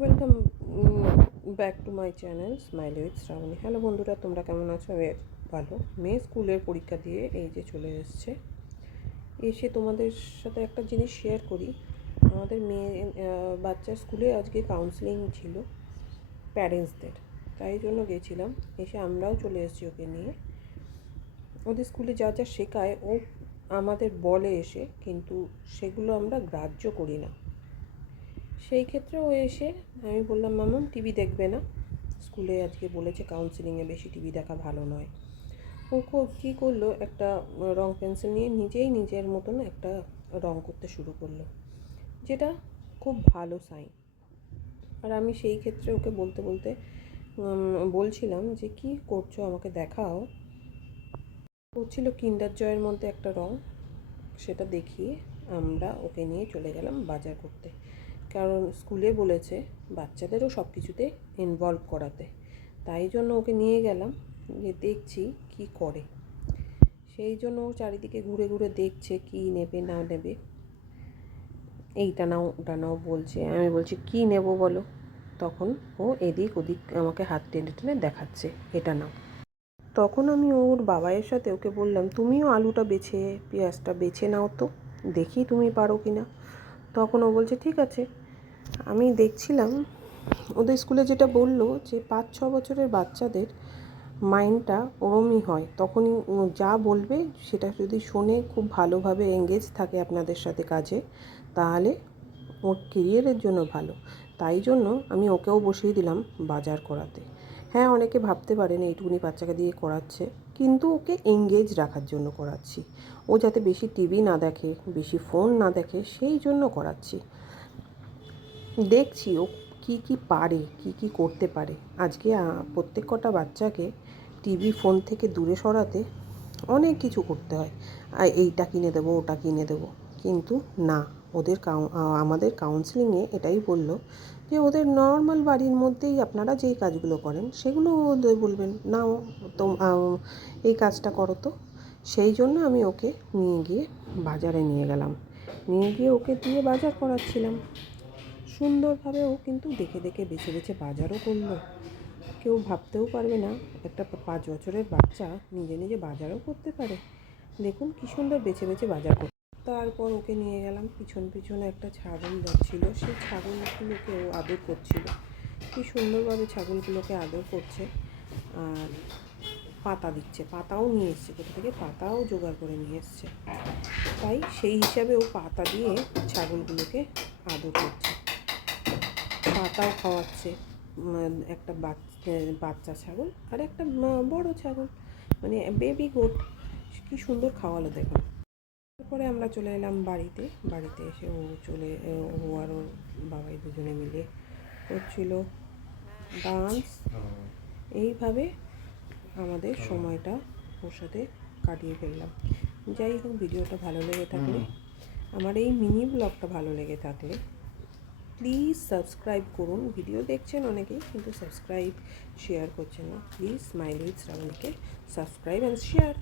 Welcome back to my channel smile with Shrabani. Hello বন্ধুরা, তোমরা কেমন আছো? আমি ভালো। মেয়ে স্কুলের পরীক্ষা দিয়ে এই যে চলে এসে তোমাদের সাথে একটা জিনিস শেয়ার করি। আমাদের মেয়ে বাচ্চার স্কুলে আজকে কাউন্সেলিং ছিল প্যারেন্টসদের, তাই জন্য গেছিলাম। এসে আমরাও চলে এসেছি ওকে নিয়ে। ওদের স্কুলে যা যা শেখায় ও আমাদের বলে এসে, কিন্তু সেগুলো আমরা গ্রাহ্য করি না। সেই ক্ষেত্রে ও এসে আমি বললাম, মামাম টিভি দেখবে না, স্কুলে আজকে বলেছে কাউন্সেলিংয়ে বেশি টিভি দেখা ভালো নয়। ও কী করলো, একটা রং পেন্সিল নিয়ে নিজেই নিজের মতন একটা রং করতে শুরু করলো, যেটা খুব ভালো সাইন। আর আমি সেই ক্ষেত্রে ওকে বলতে বলতে বলছিলাম যে কী করছো আমাকে দেখাও। করছিল কিন্ডার জয়ের মধ্যে একটা রং, সেটা দেখিয়ে আমরা ওকে নিয়ে চলে গেলাম বাজার করতে। কারণ স্কুলে বলেছে বাচ্চাদেরও সব কিছুতে ইনভলভ করাতে, তাই জন্য ওকে নিয়ে গেলাম, যে দেখছি কি করে। সেই জন্য ও চারিদিকে ঘুরে ঘুরে দেখছে কি নেবে না নেবে। এইটা নাও ওটা নাও বলছে, আমি বলছি কি নেব বলো। তখন ও এদিক ওদিক আমাকে হাত টেনে টেনে দেখাচ্ছে, এটা নাও। তখন আমি ওর বাবাইয়ের সাথে ওকে বললাম, তুমিও আলুটা বেছে পেঁয়াজটা বেছে নাও তো, দেখি তুমি পারো কি না। তখন ও বলছে ঠিক আছে। আমি দেখছিলাম ওদের স্কুলে যেটা বললো যে 5-6 বছরের বাচ্চাদের মাইন্ডটা ওরমই হয়, তখনই যা বলবে সেটা যদি শোনে, খুব ভালোভাবে এঙ্গেজ থাকে আপনাদের সাথে কাজে, তাহলে ওর কেরিয়ারের জন্য ভালো। তাই জন্য আমি ওকেও বসিয়ে দিলাম বাজার করাতে। হ্যাঁ, অনেকে ভাবতে পারেন এইটুকুনি বাচ্চাকে দিয়ে করাচ্ছে, কিন্তু ওকে এঙ্গেজ রাখার জন্য করাচ্ছি। ও যাতে বেশি টিভি না দেখে, বেশি ফোন না দেখে, সেই জন্য করাচ্ছি। দেখছি ও কি পারে, কি করতে পারে। আজকে প্রত্যেক কটা বাচ্চাকে টিভি ফোন থেকে দূরে সরাতে অনেক কিছু করতে হয়। এইটা কিনে দেবো, ওটা কিনে দেবো, কিন্তু না, ওদের আমাদের কাউন্সেলিংয়ে এটাই বলল যে ওদের নর্মাল বাড়ির মধ্যেই আপনারা যেই কাজগুলো করেন সেগুলো ওদের বলবেন না, তো এই কাজটা করো তো। সেই জন্য আমি ওকে নিয়ে গিয়ে বাজারে নিয়ে গেলাম, নিয়ে গিয়ে ওকে দিয়ে বাজার করাচ্ছিলাম সুন্দরভাবে। ও কিন্তু দেখে দেখে বেছে বেছে বাজারও করলো। কেউ ভাবতেও পারবে না একটা 5 বছরের বাচ্চা নিজে নিজে বাজারও করতে পারে। দেখুন কি সুন্দর বেছে বেছে বাজার করতে। তারপর ওকে নিয়ে গেলাম, পিছনে একটা ছাগল যাচ্ছিল, সেই ছাগলগুলোকে ও আদর করছিল। কি সুন্দরভাবে ছাগলগুলোকে আদর করছে, আর পাতা দিচ্ছে। পাতাও নিয়ে এসছে, কোথা থেকে পাতাও জোগাড় করে নিয়ে এসছে। তাই সেই হিসাবে ও পাতা দিয়ে ছাগলগুলোকে আদর করছে, পাতাও খাওয়াচ্ছে। একটা বাচ্চা ছাগল আর একটা বড় ছাগল, মানে বেবি গোট। কি সুন্দর খাওয়ালো দেখুন। তারপরে আমরা চলে এলাম বাড়িতে এসে ও আর ওর বাবাই দুজনে মিলে করছিল ডান্স। এইভাবে আমাদের সময়টা ওর সাথে কাটিয়ে ফেললাম। যাই হোক, ভিডিওটা ভালো লেগে থাকলে, আমার এই মিনি ব্লগটা ভালো লেগে থাকলে প্লিজ সাবস্ক্রাইব করুন। ভিডিও দেখছেন অনেকেই, কিন্তু সাবস্ক্রাইব শেয়ার করছেন না। প্লিজ স্মাইল উইথ শ্রাবণীকে সাবস্ক্রাইব অ্যান্ড শেয়ার।